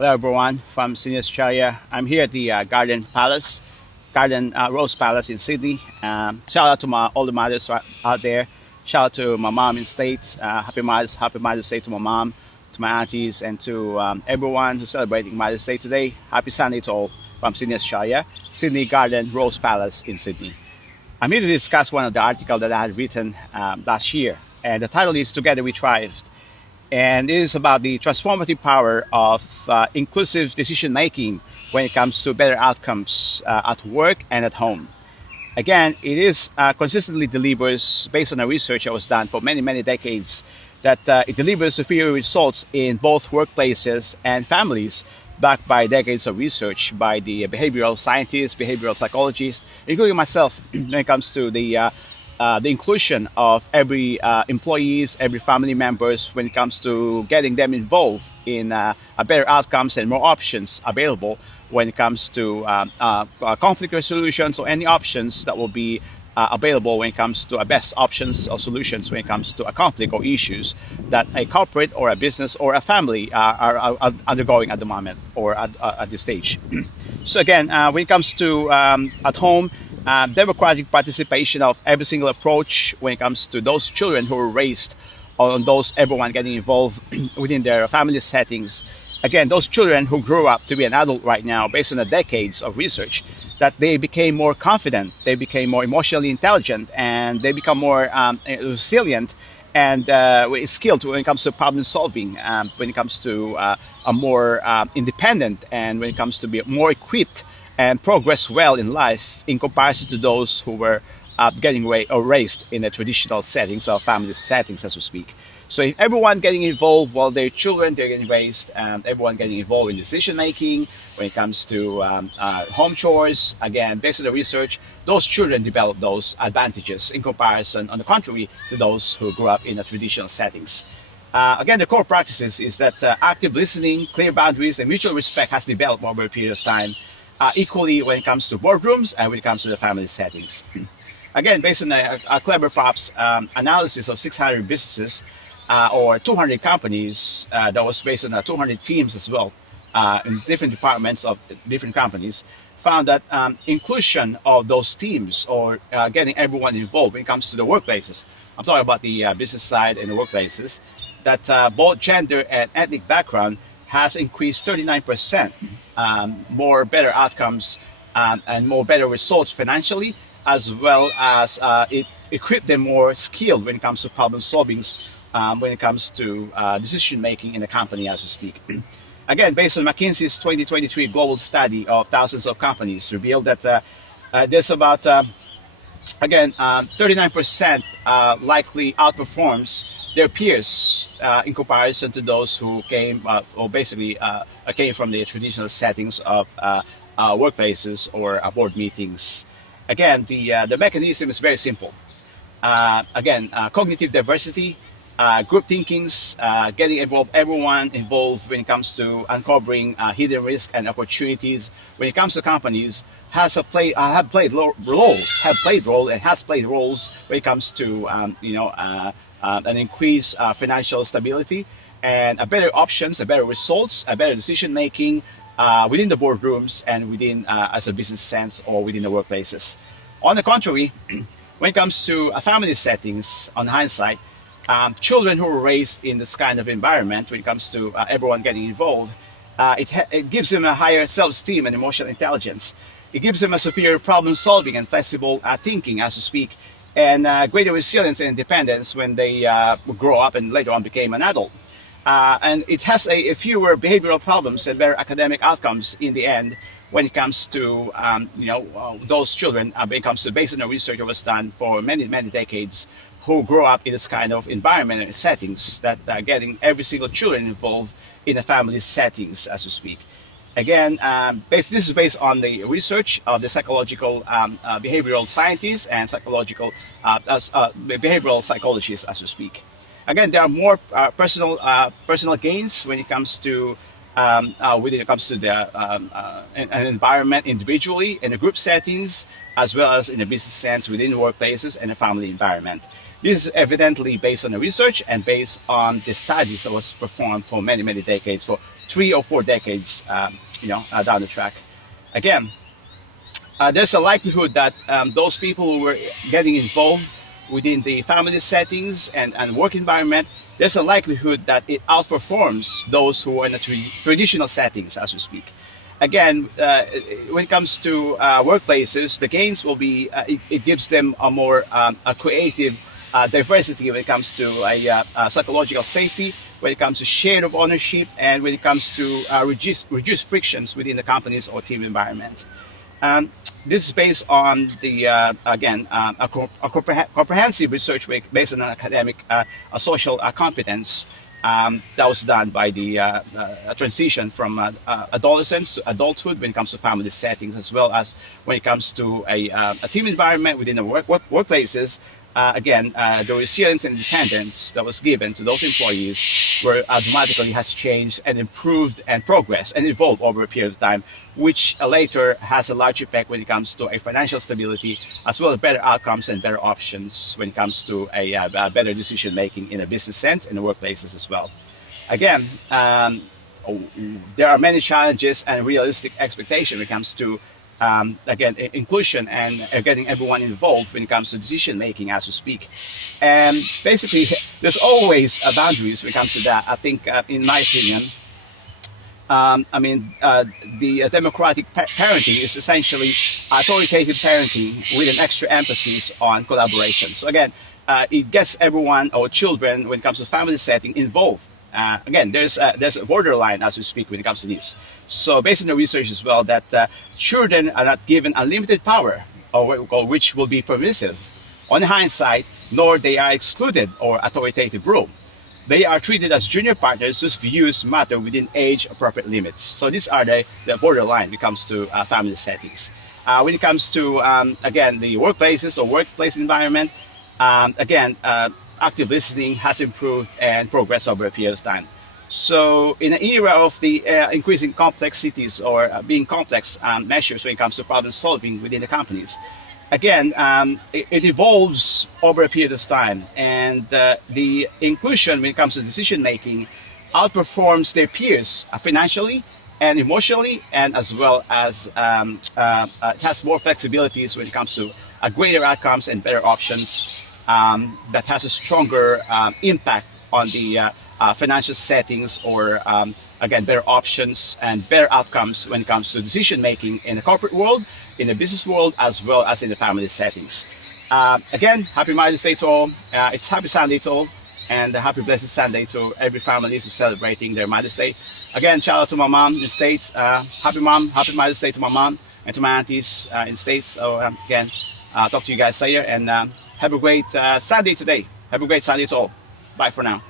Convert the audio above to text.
Hello everyone from Senior Australia. I'm here at the Garden Rose Palace in Sydney. Shout out to all the mothers out there. Shout out to my mom in States. Happy Mother's Day to my mom, to my aunties, and to everyone who's celebrating Mother's Day today. Happy Sunday to all from Sydney, Australia. Sydney Garden Rose Palace in Sydney. I'm here to discuss one of the articles that I had written last year, and the title is "Together We Thrived." And it is about the transformative power of inclusive decision making when it comes to better outcomes at work and at home. Again, it is consistently delivers based on a research that was done for many decades that it delivers superior results in both workplaces and families, backed by decades of research by the behavioral scientists, behavioral psychologists, including myself, when it comes to the inclusion of every employees, every family members, when it comes to getting them involved in better outcomes and more options available when it comes to conflict resolutions or any options that will be available when it comes to best options or solutions when it comes to a conflict or issues that a corporate or a business or a family are undergoing at the moment or at this stage. So again, when it comes to at home, democratic participation of every single approach when it comes to those children who were raised on those everyone getting involved within their family settings. Again, those children who grew up to be an adult right now based on the decades of research, that they became more confident, they became more emotionally intelligent, and they become more resilient and skilled when it comes to problem solving, when it comes to a more independent, and when it comes to be more equipped and progress well in life in comparison to those who were getting raised in the traditional settings or family settings, as we speak. So if everyone getting involved, while their children, they're getting raised, and everyone getting involved in decision making when it comes to home chores, again, based on the research, those children develop those advantages in comparison, on the contrary, to those who grew up in the traditional settings. Again, the core practices is that active listening, clear boundaries, and mutual respect has developed over a period of time, equally when it comes to boardrooms and when it comes to the family settings. Again, based on a Clever Pops analysis of 600 businesses or 200 companies that was based on 200 teams as well in different departments of different companies, found that inclusion of those teams or getting everyone involved when it comes to the workplaces, I'm talking about the business side and the workplaces, that both gender and ethnic background has increased 39%, more better outcomes and more better results financially, as well as it equipped them more skilled when it comes to problem solving, when it comes to decision making in the company, as we speak. Again, based on McKinsey's 2023 global study of thousands of companies, revealed that there's about, 39% likely outperforms their peers in comparison to those who came came from the traditional settings of workplaces or board meetings. Again, the mechanism is very simple. Cognitive diversity, group thinkings, getting everyone involved when it comes to uncovering hidden risk and opportunities when it comes to companies has played roles when it comes to an increased financial stability and a better options, a better results, a better decision making within the boardrooms and within as a business sense or within the workplaces. On the contrary, when it comes to family settings, on hindsight, children who were raised in this kind of environment, when it comes to everyone getting involved, it gives them a higher self-esteem and emotional intelligence. It gives them a superior problem solving and flexible thinking, as to speak, and greater resilience and independence when they grow up and later on became an adult. And it has a fewer behavioral problems and better academic outcomes in the end when it comes to those children. When it comes to based on the research that was done for many decades, who grow up in this kind of environment and settings, that are getting every single children involved in a family settings, as we speak. Again, this is based on the research of the psychological behavioral scientists and behavioral psychologists, as we speak. Again, there are more personal gains when it comes to an environment individually, in the group settings, as well as in the business sense within workplaces and the family environment. This is evidently based on the research and based on the studies that was performed for many decades, for 3 or 4 decades, down the track. Again, there's a likelihood that those people who were getting involved within the family settings and work environment, there's a likelihood that it outperforms those who are in the traditional settings, as we speak. Again, when it comes to workplaces, the gains will be, it gives them a more a creative diversity when it comes to psychological safety, when it comes to share of ownership, and when it comes to reduce frictions within the company's or team environment. This is based on the comprehensive research based on an academic social competence that was done by the transition from adolescence to adulthood when it comes to family settings, as well as when it comes to a team environment within the workplaces. The resilience and independence that was given to those employees were dramatically has changed and improved and progressed and evolved over a period of time, which later has a large effect when it comes to a financial stability, as well as better outcomes and better options when it comes to a better decision making in a business sense and the workplaces as well. Again, there are many challenges and realistic expectations when it comes to inclusion and getting everyone involved when it comes to decision making as we speak. And basically, there's always boundaries when it comes to that. I think, in my opinion, the democratic parenting is essentially authoritative parenting with an extra emphasis on collaboration. So again, it gets everyone or children when it comes to family setting involved. There's a borderline as we speak when it comes to this. So based on the research as well, that children are not given unlimited power, or which will be permissive on hindsight, nor they are excluded or authoritative role. They are treated as junior partners whose views matter within age-appropriate limits. So these are the borderline when it comes to family settings. When it comes to, the workplaces or workplace environment, active listening has improved and progressed over a period of time. So in an era of the increasing complexities or being complex measures when it comes to problem solving within the companies, it evolves over a period of time, and the inclusion when it comes to decision making outperforms their peers financially and emotionally, and as well as it has more flexibilities when it comes to greater outcomes and better options. That has a stronger impact on the financial settings, or better options and better outcomes when it comes to decision making in the corporate world, in the business world, as well as in the family settings. Happy Mother's Day to all. It's Happy Sunday to all, and a happy blessed Sunday to every family who's celebrating their Mother's Day. Again, shout out to my mom in the States. Happy Mother's Day to my mom and to my aunties in the States. So talk to you guys later, and have a great Sunday today. Have a great Sunday to all. Bye for now.